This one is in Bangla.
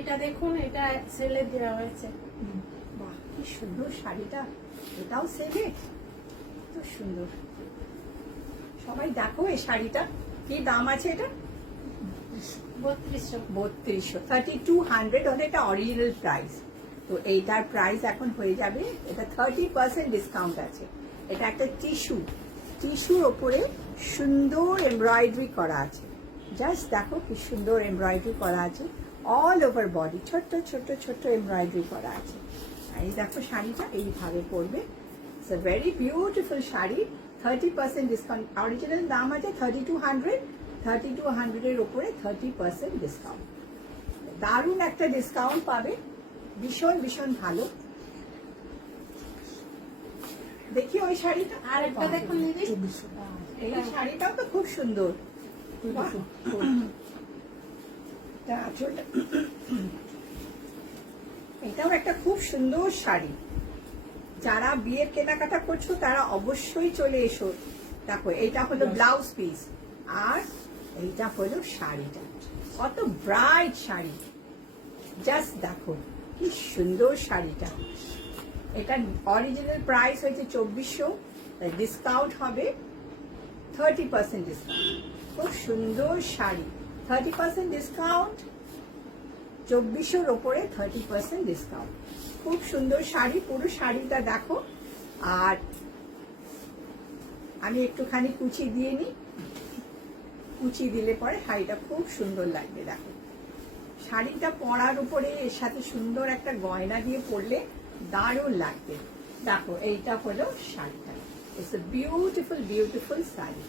এটা দেখুন, এটা সেলে দেওয়া হয়েছে। বাহ, কি সুন্দর শাড়িটা, এটাও সেলে, তো সুন্দর। সবাই দেখো এই শাড়িটা, কি দাম আছে এটা? 3200। 3200, 3200 হলে এটা অরিজিনাল প্রাইস। তো এইটার প্রাইস এখন হয়ে যাবে, এটা 30% ডিসকাউন্ট আছে। এটা একটা টিস্যুর ওপরে সুন্দর এমব্রয়ডারি করা আছে। জাস্ট দেখো কি সুন্দর এমব্রয়ডারি করা আছে, অল ওভার বডি ছোট্ট ছোট্ট ছোট্ট এমব্রয়ডারি করা আছে। আর এই দেখো শাড়িটা এইভাবে পরবে, it's a very beautiful sari. 30% discount, original দাম আছে 3200, 3200 এর উপরে 30% ডিসকাউন্ট। দারুণ একটা ডিসকাউন্ট পাবে, ভীষণ ভীষণ ভালো। দেখি ওই শাড়িটা, আর একটা দেখুন দিদি, এই শাড়িটাও তো খুব সুন্দর। বাহ, এটা আঁচলটা, এটাও একটা খুব সুন্দর শাড়ি। যারা বিয়ের কেনাকাটা করছো তারা অবশ্যই চলে এসো। দেখো এইটা হলো ব্লাউজ পিস, আর এইটা হলো শাড়িটা, কত ব্রাইট শাড়ি। জাস্ট দেখো কি সুন্দর শাড়িটা। এটা অরিজিনাল প্রাইস হয়েছে 2400, ডিসকাউন্ট হবে 30% ডিসকাউন্ট। খুব সুন্দর শাড়ি, 30% ডিসকাউন্ট, 2400-র ওপরে 30% ডিসকাউন্ট। খুব সুন্দর শাড়ি, পুরো শাড়িটা দেখো। আর আমি একটুখানি কুচি দিয়ে নিই, কুচি দিলে পরে শাড়িটা খুব সুন্দর লাগবে। দেখো শাড়িটা পরার উপরে এর সাথে সুন্দর একটা গয়না দিয়ে পরলে দারুণ লাগবে। দেখো এইটা হলো শাড়িটা, it's a beautiful beautiful sari.